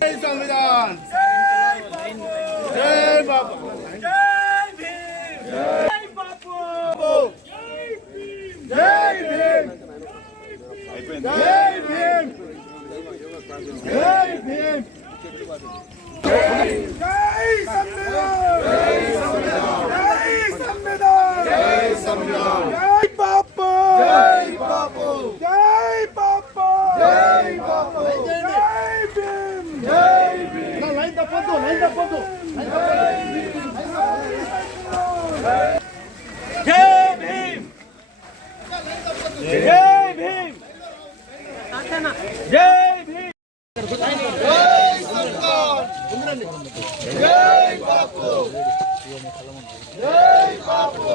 జై సంవిధాన్ జై బాబు జై భీమ్ జై భీమ్ జై భీమ్ జై సంవిధాన్ జై సంవిధాన్ జై సంవిధాన్ జై బాపు జై బాపు జై బాపు జై బాపు జై భీమ్ జై భీమ్ లైన్ తప్పొద్దు లైన్ తప్పొద్దు జై భీమ్. జై భీమ్. జై జై బాపు జై బాపు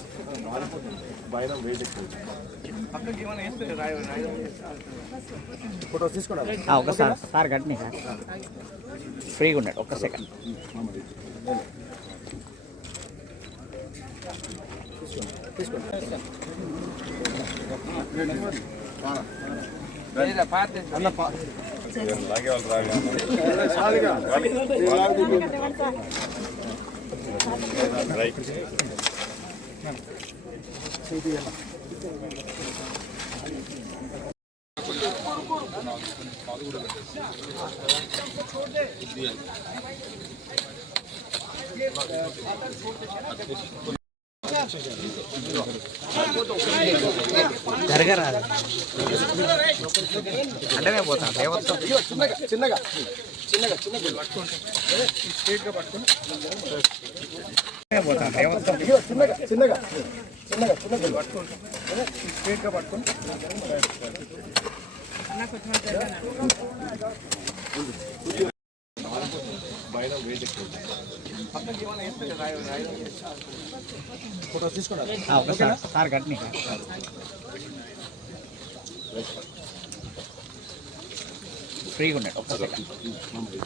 అది ఇచ్చేసి ఫోటో తీసుకోండి. ఆ, ఒకసారి. సార్ గట్టిని సార్. ఫ్రీగా ఉన్నాడు. ఒక్క సెకండ్. పా- జరగరాదు. అంటేనే పోతాను. దేవత్వం చిన్నగా చిన్నగా. చిన్నగా చిన్నగా. పోతాను దేవత్వం ఇదిగో చిన్నగా చిన్నగా చిన్నగా చిన్నగా. స్ట్రేట్గా పట్టుకొని ఫోటో తీసుకోండి. ఆ, ఒకసారి సార్ గట్టిని ఫ్రీగా ఉన్నాడు. ఒక్క సెకండ్